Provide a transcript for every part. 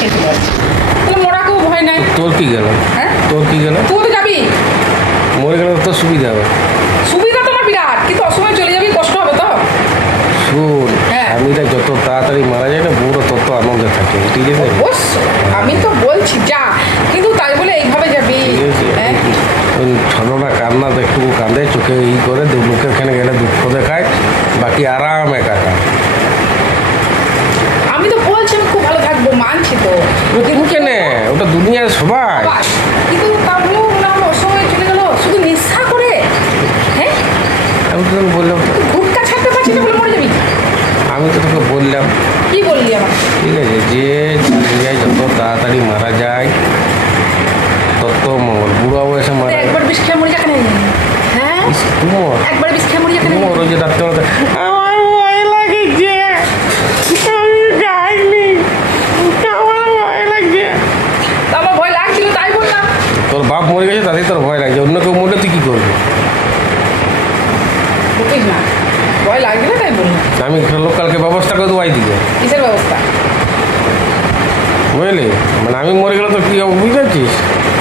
খেয়ে চলে যাচ্ছে। তাহলে মরাকেও ভয় নাই। তোর কি গেল? হ্যাঁ তোর কি গেল? তুই তো যাবি, মরে গেলে তো তোর সুবিধা হবে। সুবিধা তোমার বিরাট, কিন্তু অসময় চলে যাবি, কষ্ট হবে তো। শুন, হ্যাঁ। স্বামীরা যত তাড়াতাড়ি মারা যায় না, বউরা তত আনন্দে থাকে, ঠিক আছে? অবশ্যই আমি তো বলছি যা, কিন্তু তাই বলে এইভাবে যাবি? ঠিক আছে, হ্যাঁ ওই ছলনা কান্না একটু কাঁদে, চোখে ই করে লোকের এখানে গেলে দুঃখ দেখায়, বাকি আরামে কাটায়। আমি তো বলছি আমি খুব ভালো থাকবো, মানছি তো, তুই কেনে? ওটা দুনিয়ার সবাই। বাস, কিন্তু তারপরেও না আমার অসময়ে চলে গেল, শুধু নেশা করে। হ্যাঁ আমি তো তোকে বললাম, তুই গুটকা ছাড়তে পারছিস না বলে মরে যাবি? আমি তো তোকে বললাম, কি বললি আমার? ঠিক আছে, যে দুনিয়ায় যত তাড়াতাড়ি মারা যায় তত মঙ্গল। বুড়ো বয়সে মারা যায়। একবার বিষ খেয়ে মরে যাকে নেই। হ্যাঁ তুমর একবার বিষ খেয়ে মরে যাকে নেই। তুমর ওই যে রাত্রেবেলাতে আমার ভয় লাগছে, আমি যাইনি, আমার ভয় লাগছে। তা আমার ভয় লাগছিল তাই বললাম। তোর বাপ মরে গেছে, তাতেই তোর ভয় লাগছে। অন্য কেউ মরলে তুই কী করবি? বুঝিস না, ভয় লাগবে না তাই বললাম। আমি লোকালকে ব্যবস্থা করে দেবো দিকে, কিসের ব্যবস্থা? বুঝলি? মানে আমি মরে গেলে তো কী হবে বুঝতে পারছিস?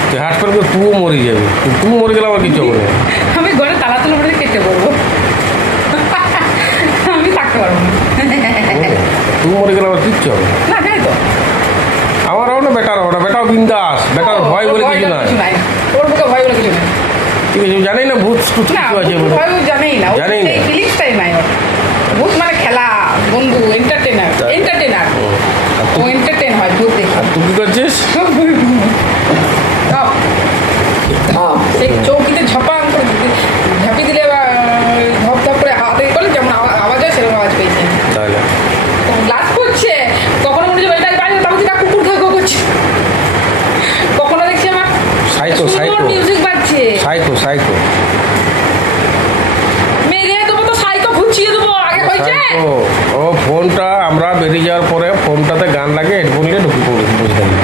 তুই হাট করে তুইও মরে যাবি। তুই মরে গেলে আমার কিছু হবে না। আমি ঘরে তালা তুলে পড়ে কেটে পড়বো, আমি থাকতে পারবো না। তুই মরে গেলে আমার কিচ্ছু হবে না। না জানি তো আমার হবে না, বেটার হবে না। বেটাও বিন্দাস, বেটার ভয় বলে কিছু নাই। নাই, ওর বুকে ভয় বলে কিছু নাই। ঠিক আছে, জানি না ভূত টুত না কিছু আছে। ভয় জানেই না, জানি না। এই ফিলিংসটাই নাই ওর। ভূত মানে খেলা, বন্ধু, এন্টারটেনার, এন্টারটেনার। আর ও তুই এন্টারটেন হয় ভূত দেখে। আর তুই কী করছিস? সেই চৌকিতে ঝপাং করে ঝাঁপি দিলে বা ধপ ধপ করে হাতে করলে যেমন আওয়াজ হয় সেরকম আওয়াজ পেয়েছে। তাহলে গ্লাস করছে, কখনো মনে হচ্ছে এটা বাইরে তারপর দিকে কুকুর ঘা করছে, কখনো দেখছি আমার সাইকো সাইকো মিউজিক বাজছে। সাইকো সাইকো মেরে দেবো তো, সাইকো ঘুচিয়ে দেবো, আগে হয়েছে। সাইকো। ও ফোনটা আমরা বেরিয়ে যাওয়ার পরে ফোনটাতে গান লাগে, হেডফোন নিয়ে ঢুকে পড়ি বুঝতে পারি।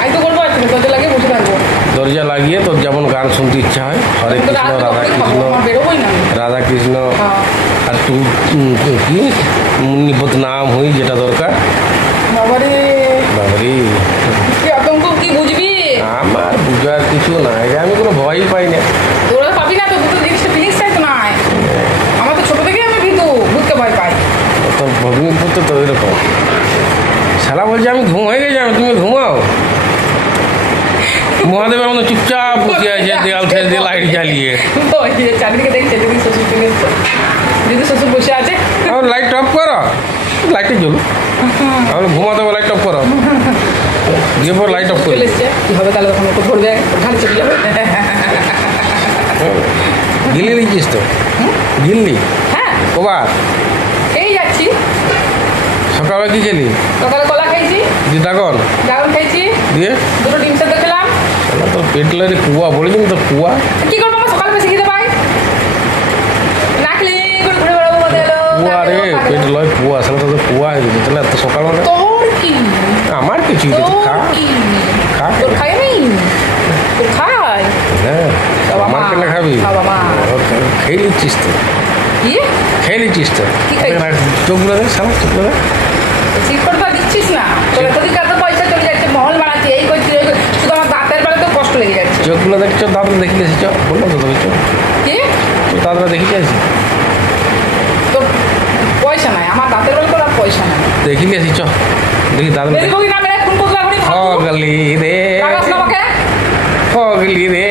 আমি তো বলবো আর দরজা লাগিয়ে বসে থাকবো। দরজা লাগিয়ে তোর যেমন গান শুনতে ইচ্ছা হয়, হরে আমি তো কৃষ্ণ রাত রাধা করে খাবো, কৃষ্ণ আমার বেরোবোই না আমি। রাধা কৃষ্ণ, হ্যাঁ। আর তুই কি নিপত নাম হই যেটা দরকার। বাবারে বাবারি, কি আতঙ্ক, কি বুঝবি? আমার বুঝার কিছু নাই রে, আমি কোনো ভয়ই পাই না। তোরা পাবি না তো, দুটো জিনিসটা ফিলিংসটাই তো নাই। আমার তো ছোটো থেকেই আমি ভীতু, ভূতকে ভয় পাই। তোর ভগ্নিপুর তো তোর এরকম শালা বলছে আমি ঘুম হয়ে গেছে, আমি তুমি ঘুমাও। মহাদেবের মতো চুপচাপ বসে আছে দেয়াল ঠেল দিয়ে লাইট জ্বালিয়ে। ওই যে চারিদিকে দেখছে, যদি শ্বশুর চলে এসছে, যদি শ্বশুর বসে আছে। আমার লাইট অফ করো, লাইটে জ্বলুক, তাহলে ঘুমাতে হবে, লাইট অফ করো, দিয়ে পর লাইট অফ করে চলে এসছে, কি হবে তাহলে? তখন ওকে ধরবে, ঘাড়ি চলে যাবে। গিলি নিচ্ছিস তো? গিল্লি হ্যাঁ কবার? এই যাচ্ছি। সকালে কি খেলি? সকালে কলা খাইছি, দিয়ে তখন ডাউন খাইছি, দিয়ে দুটো ডিম সেদ্ধ খেলাম। তোর পেট লাগে কুয়া, বলেছি না তোর কুয়া। কি করবো, আমার সকালে বেশি খেতে পাই না, খেলে করে ঘুরে বেড়াবো মধ্যে এলো। কুয়া রে, পেট লয় কুয়া, আসলে তো কুয়া হয়ে গেছে তাহলে এত সকাল মানে। তোর কি? আমার কিছুই নেই, তুই খা তোর কি? খা। তোর খাই আমি, তোর খাই। হ্যাঁ, বাবা আমার মা, কেন খাবি? বাবা মা। খেয়ে নিচ্ছিস তো, কি খেয়ে নিচ্ছিস তো। কি খাইছিস? চোখগুলো দেখ, সামনে চোখগুলো দেখ। ঠিক করে তো দিচ্ছিস না, তোর এতদিন এত পয়সা চলে যাচ্ছে, মহল বানাচ্ছি, এই করছি ওই করছি, শুধু আমার দাঁতের বেলা তো কষ্ট লেগে যাচ্ছে। চোখগুলো দেখছো, দাদা দেখি এসেছ, বললাম তো তোকে চোখ, কি তো দাদা দেখি আসি, তোর পয়সা নাই, আমার দাঁতের বেলা তোর আর পয়সা নাই। দেখি আসি, চ দেখি দাদা দেখবো কি না মেরে খুন করতে লাগবে। ফগলি রে, লাগাস না আমাকে। ফগলি রে,